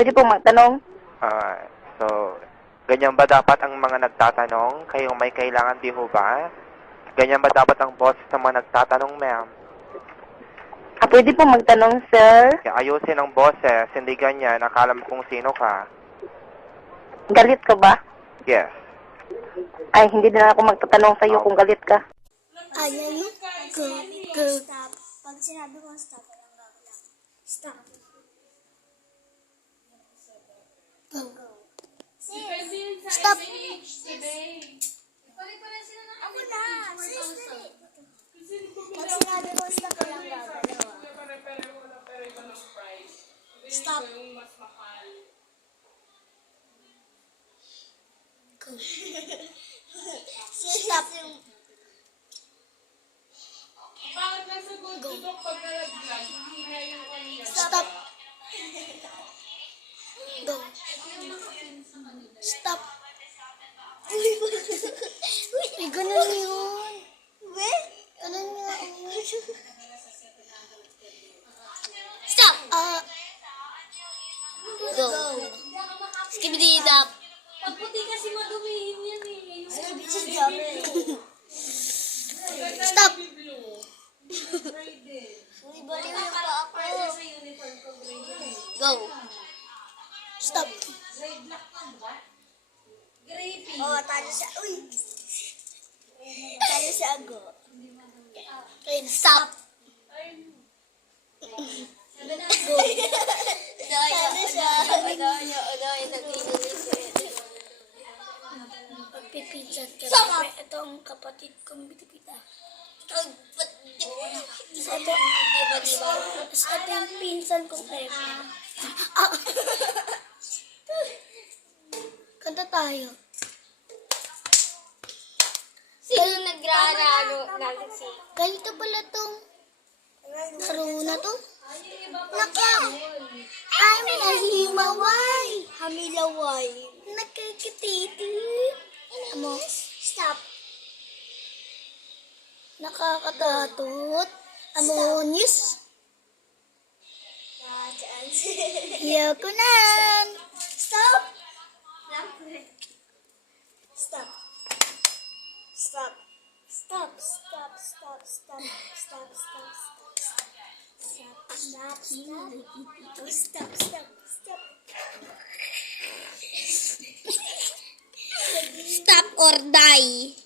Pwede po magtanong? Ah, so, ganyan ba dapat ang mga nagtatanong? Kayong may kailangan di ho ba? Ganyan ba dapat ang boses ng mga nagtatanong, ma'am? Pwede po magtanong, sir. Kaya ayusin ang boses, hindi ganyan. Akala mo kung sino ka. Galit ka ba? Yes. Ay, hindi na ako magtatanong sa'yo kung galit ka. Ayaw mo? Go. Stop. Pag sinabi ko stop, walang gagawin. Stop. Go. Stop. Ako na. Pag sinabi ko stop, walang gagawin. Stop. Go. Stop. Go. Stop. Go. Stop. Uy, ganun yun. Wait. Ganun nga. Stop. Go. Skibidi-dap. Pag puti kasi madumihin yan eh. Skibidi-dap. Stop. Uy, baliw yung pa ako. Sa uniform ko, grade. Go. Stop. Grade black man ba? Grapey. Oh, talo siya. Uy. Talo siya ako. Okay, stop. Go. Talo siya. Pagpipinsan ka. Stop. Ito ang kapatid kong bitipita. Ito yung pinsan kong Eva. Kanta tayo. Sino nagrararo natin si... Ganito pala tong laro na to. Nakaw! I'm nahimaway. Hamilaway. Nakikititi. Ano? Stop. Nakakatatot. Amonyus. Ayoko na. Stop. Stop. Stop. Stop. Stop. Stop. Stop. Stop. Stop. Stop. Stop. Stop. Stop. Stop or die.